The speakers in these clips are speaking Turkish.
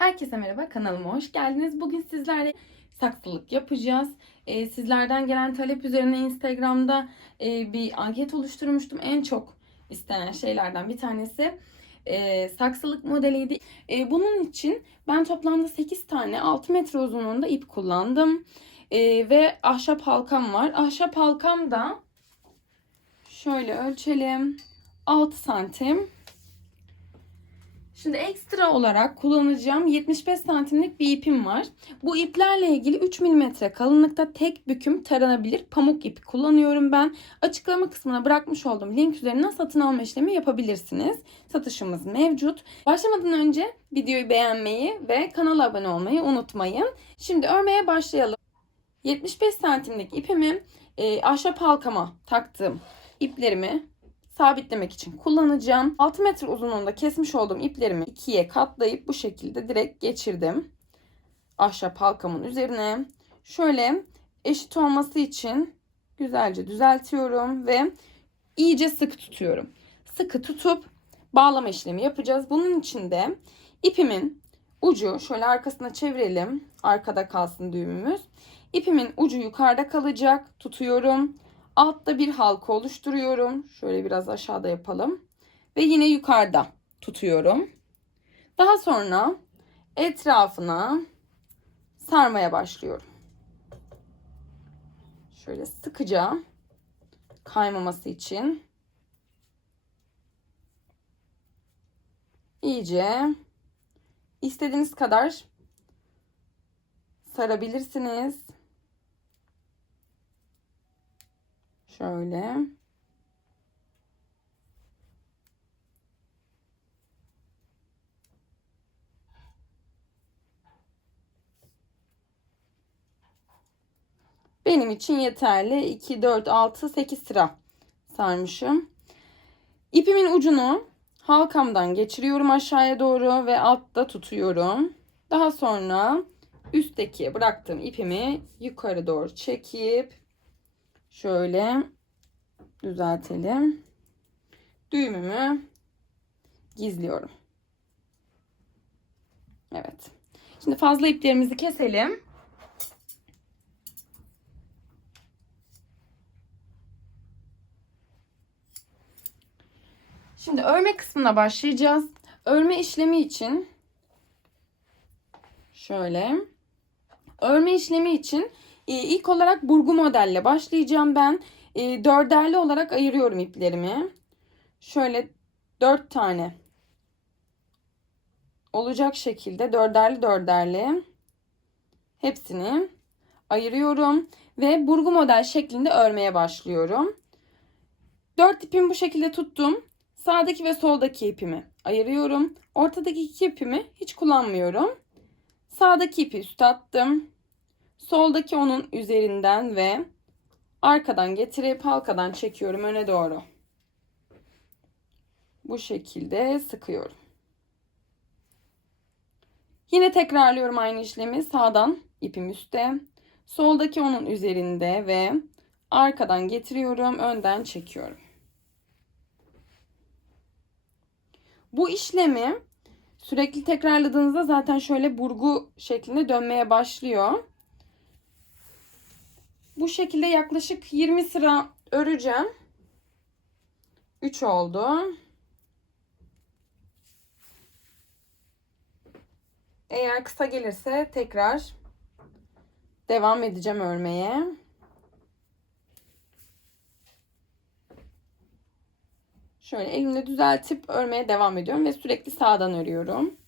Herkese merhaba, kanalıma hoş geldiniz. Bugün sizlerle saksılık yapacağız. Ee, sizlerden gelen talep üzerine Instagram'da e, bir anket oluşturmuştum. En çok istenen şeylerden bir tanesi e, saksılık modeliydi. E, bunun için ben toplamda 8 tane 6 metre uzunluğunda ip kullandım. E, ve ahşap halkam var. Ahşap halkam da şöyle ölçelim. 6 santim. Şimdi ekstra olarak kullanacağım 75 santimlik bir ipim var. Bu iplerle ilgili 3 mm kalınlıkta tek büküm taranabilir pamuk ipi kullanıyorum ben. Açıklama kısmına bırakmış olduğum link üzerinden satın alma işlemi yapabilirsiniz. Satışımız mevcut. Başlamadan önce videoyu beğenmeyi ve kanala abone olmayı unutmayın. Şimdi örmeye başlayalım. 75 santimlik ipimi e, ahşap halkama taktığım iplerimi sabitlemek için kullanacağım. 6 metre uzunluğunda kesmiş olduğum iplerimi ikiye katlayıp bu şekilde direkt geçirdim. Ahşap halkamın üzerine. Şöyle eşit olması için güzelce düzeltiyorum ve iyice sıkı tutuyorum. Sıkı tutup bağlama işlemi yapacağız. Bunun için de ipimin ucu şöyle arkasına çevirelim. Arkada kalsın düğümümüz. İpimin ucu yukarıda kalacak. Tutuyorum. Altta bir halka oluşturuyorum. Şöyle biraz aşağıda yapalım. Ve yine yukarıda tutuyorum. Daha sonra etrafına sarmaya başlıyorum. Şöyle sıkıca kaymaması için iyice istediğiniz kadar sarabilirsiniz. Şöyle. Benim için yeterli. 2, 4, 6, 8 sıra sarmışım. İpimin ucunu halkamdan geçiriyorum aşağıya doğru ve altta tutuyorum. Daha sonra üstteki bıraktığım ipimi yukarı doğru çekip şöyle düzeltelim. Düğümümü gizliyorum. Evet. Şimdi fazla iplerimizi keselim. Şimdi örme kısmına başlayacağız. Örme işlemi için şöyle örme işlemi için e, ilk olarak burgu modelle başlayacağım ben. E, dörderli olarak ayırıyorum iplerimi. Şöyle dört tane olacak şekilde dörderli dörderli hepsini ayırıyorum ve burgu model şeklinde örmeye başlıyorum. Dört ipimi bu şekilde tuttum. Sağdaki ve soldaki ipimi ayırıyorum. Ortadaki iki ipimi hiç kullanmıyorum. Sağdaki ipi üst attım. Soldaki onun üzerinden ve arkadan getirip halkadan çekiyorum öne doğru. Bu şekilde sıkıyorum. Yine tekrarlıyorum aynı işlemi. Sağdan ipim üstte. Soldaki onun üzerinde ve arkadan getiriyorum. Önden çekiyorum. Bu işlemi sürekli tekrarladığınızda zaten şöyle burgu şeklinde dönmeye başlıyor. Bu şekilde yaklaşık 20 sıra öreceğim. 3 oldu. Eğer kısa gelirse tekrar devam edeceğim örmeye. Şöyle elimle düzeltip örmeye devam ediyorum ve sürekli sağdan örüyorum.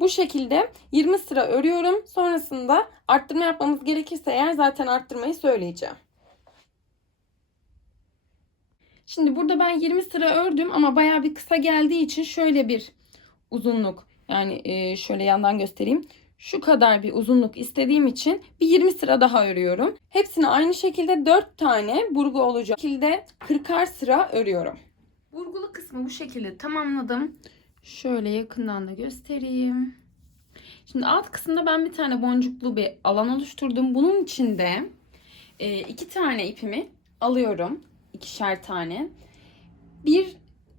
Bu şekilde 20 sıra örüyorum. Sonrasında arttırma yapmamız gerekirse eğer zaten arttırmayı söyleyeceğim. Şimdi burada ben 20 sıra ördüm ama baya bir kısa geldiği için şöyle bir uzunluk yani e, şöyle yandan göstereyim. Şu kadar bir uzunluk istediğim için bir 20 sıra daha örüyorum. Hepsini aynı şekilde 4 tane burgu olacak şekilde 40'ar sıra örüyorum. Burgulu kısmı bu şekilde tamamladım. Şöyle yakından da göstereyim. Şimdi alt kısımda ben bir tane boncuklu bir alan oluşturdum. Bunun içinde e, iki tane ipimi alıyorum. ikişer tane. Bir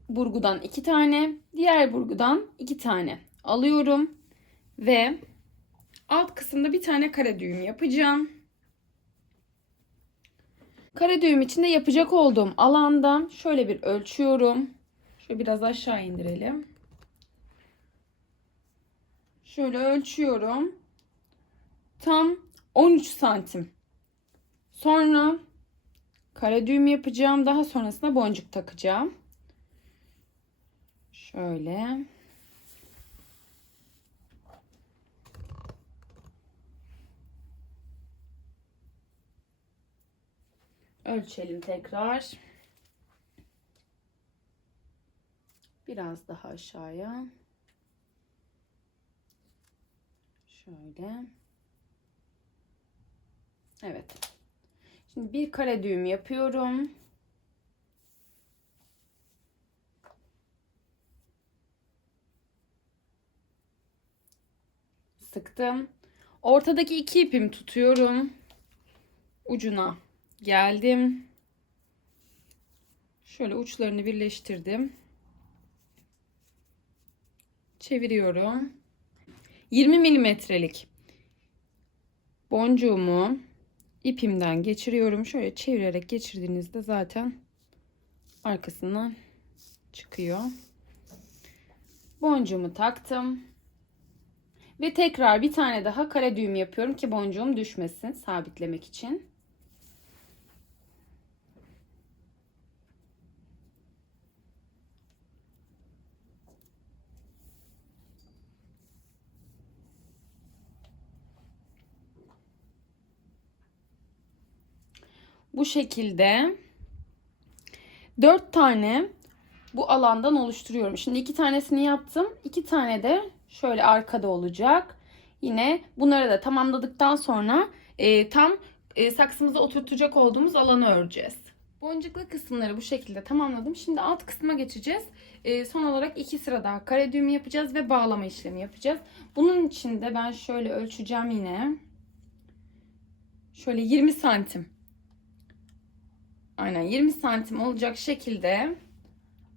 burgudan iki tane, diğer burgudan iki tane alıyorum ve alt kısımda bir tane kare düğüm yapacağım. Kare düğüm içinde yapacak olduğum alanda şöyle bir ölçüyorum. Şöyle biraz aşağı indirelim. Şöyle ölçüyorum. Tam 13 santim. Sonra kare düğüm yapacağım. Daha sonrasında boncuk takacağım. Şöyle. Ölçelim tekrar. Biraz daha aşağıya. Şöyle. Evet. Şimdi bir kare düğüm yapıyorum. Sıktım. Ortadaki iki ipimi tutuyorum. Ucuna geldim. Şöyle uçlarını birleştirdim. Çeviriyorum. 20 milimetrelik boncuğumu ipimden geçiriyorum. Şöyle çevirerek geçirdiğinizde zaten arkasından çıkıyor. Boncuğumu taktım. Ve tekrar bir tane daha kare düğüm yapıyorum ki boncuğum düşmesin sabitlemek için. Bu şekilde 4 tane bu alandan oluşturuyorum. Şimdi iki tanesini yaptım. iki tane de şöyle arkada olacak. Yine bunları da tamamladıktan sonra e, tam e, saksımıza oturtacak olduğumuz alanı öreceğiz. Boncuklu kısımları bu şekilde tamamladım. Şimdi alt kısma geçeceğiz. E, son olarak iki sıra daha kare düğümü yapacağız ve bağlama işlemi yapacağız. Bunun için de ben şöyle ölçeceğim yine. Şöyle 20 santim. Aynen 20 santim olacak şekilde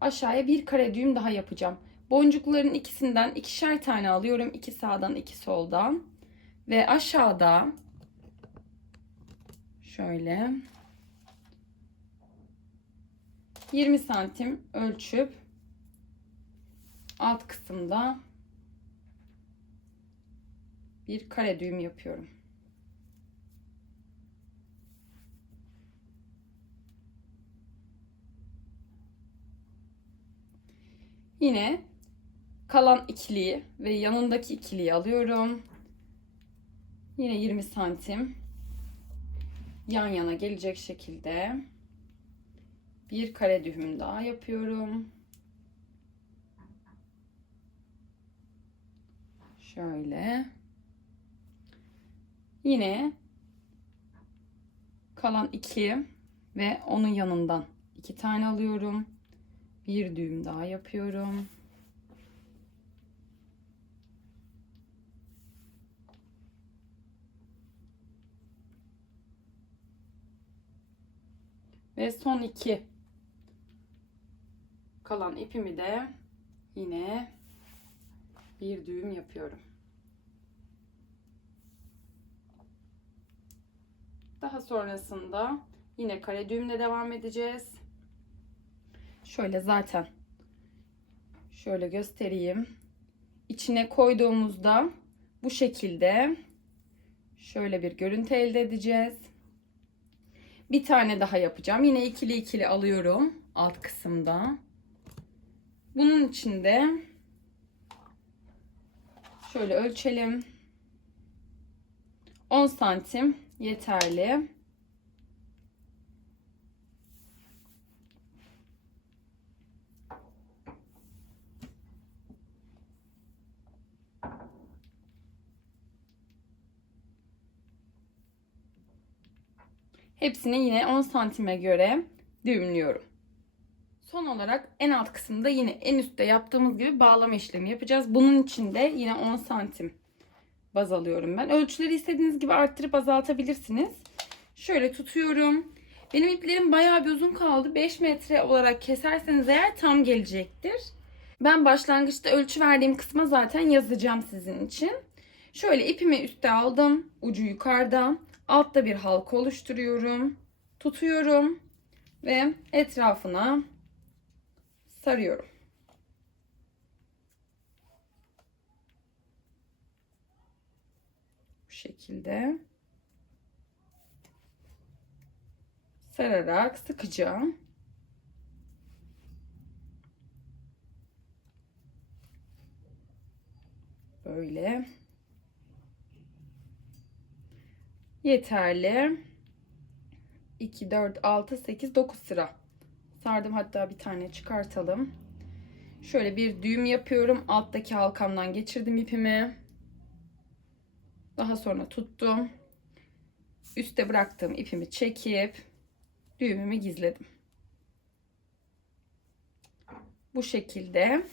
aşağıya bir kare düğüm daha yapacağım. Boncukların ikisinden ikişer tane alıyorum. iki sağdan iki soldan. Ve aşağıda şöyle 20 santim ölçüp alt kısımda bir kare düğüm yapıyorum. Yine kalan ikiliyi ve yanındaki ikiliyi alıyorum. Yine 20 santim yan yana gelecek şekilde bir kare düğüm daha yapıyorum. Şöyle. Yine kalan iki ve onun yanından iki tane alıyorum. Bir düğüm daha yapıyorum. Ve son iki kalan ipimi de yine bir düğüm yapıyorum. Daha sonrasında yine kare düğümle devam edeceğiz. Şöyle zaten şöyle göstereyim. İçine koyduğumuzda bu şekilde şöyle bir görüntü elde edeceğiz. Bir tane daha yapacağım. Yine ikili ikili alıyorum alt kısımda. Bunun içinde şöyle ölçelim. 10 santim yeterli. Hepsini yine 10 santime göre düğümlüyorum. Son olarak en alt kısımda yine en üstte yaptığımız gibi bağlama işlemi yapacağız. Bunun için de yine 10 santim baz alıyorum ben. Ölçüleri istediğiniz gibi arttırıp azaltabilirsiniz. Şöyle tutuyorum Benim iplerim bayağı bir uzun kaldı. 5 metre olarak keserseniz eğer tam gelecektir. Ben başlangıçta ölçü verdiğim kısma zaten yazacağım sizin için. Şöyle ipimi üste aldım. Ucu yukarıda. Altta bir halka oluşturuyorum. Tutuyorum. Ve etrafına sarıyorum. Bu şekilde. Sararak sıkacağım. Böyle. Yeterli. 2, 4, 6, 8, 9 sıra. Sardım hatta bir tane çıkartalım. Şöyle bir düğüm yapıyorum. Alttaki halkamdan geçirdim ipimi. Daha sonra tuttum. Üste bıraktığım ipimi çekip düğümümü gizledim. Bu şekilde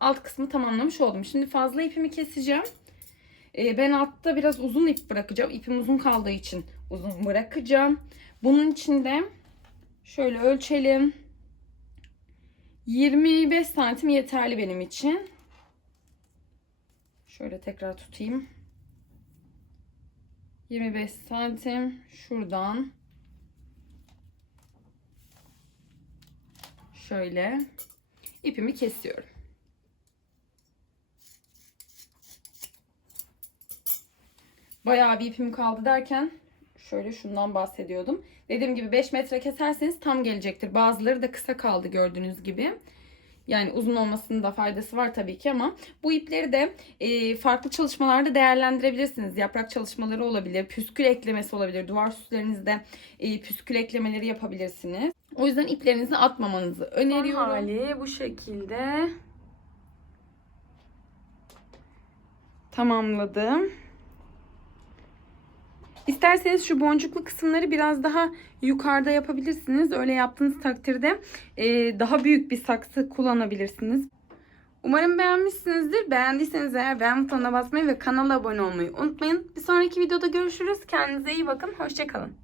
alt kısmı tamamlamış oldum. Şimdi fazla ipimi keseceğim. Ee, ben altta biraz uzun ip bırakacağım. İpim uzun kaldığı için uzun bırakacağım. Bunun için de şöyle ölçelim. 25 santim yeterli benim için. Şöyle tekrar tutayım. 25 santim şuradan şöyle ipimi kesiyorum. Bayağı bir ipim kaldı derken şöyle şundan bahsediyordum. Dediğim gibi 5 metre keserseniz tam gelecektir. Bazıları da kısa kaldı gördüğünüz gibi. Yani uzun olmasının da faydası var tabii ki ama bu ipleri de e, farklı çalışmalarda değerlendirebilirsiniz. Yaprak çalışmaları olabilir, püskül eklemesi olabilir. Duvar süslerinizde e, püskül eklemeleri yapabilirsiniz. O yüzden iplerinizi atmamanızı öneriyorum. hali bu şekilde tamamladım. İsterseniz şu boncuklu kısımları biraz daha yukarıda yapabilirsiniz. Öyle yaptığınız takdirde e, daha büyük bir saksı kullanabilirsiniz. Umarım beğenmişsinizdir. Beğendiyseniz eğer beğen butonuna basmayı ve kanala abone olmayı unutmayın. Bir sonraki videoda görüşürüz. Kendinize iyi bakın. Hoşçakalın.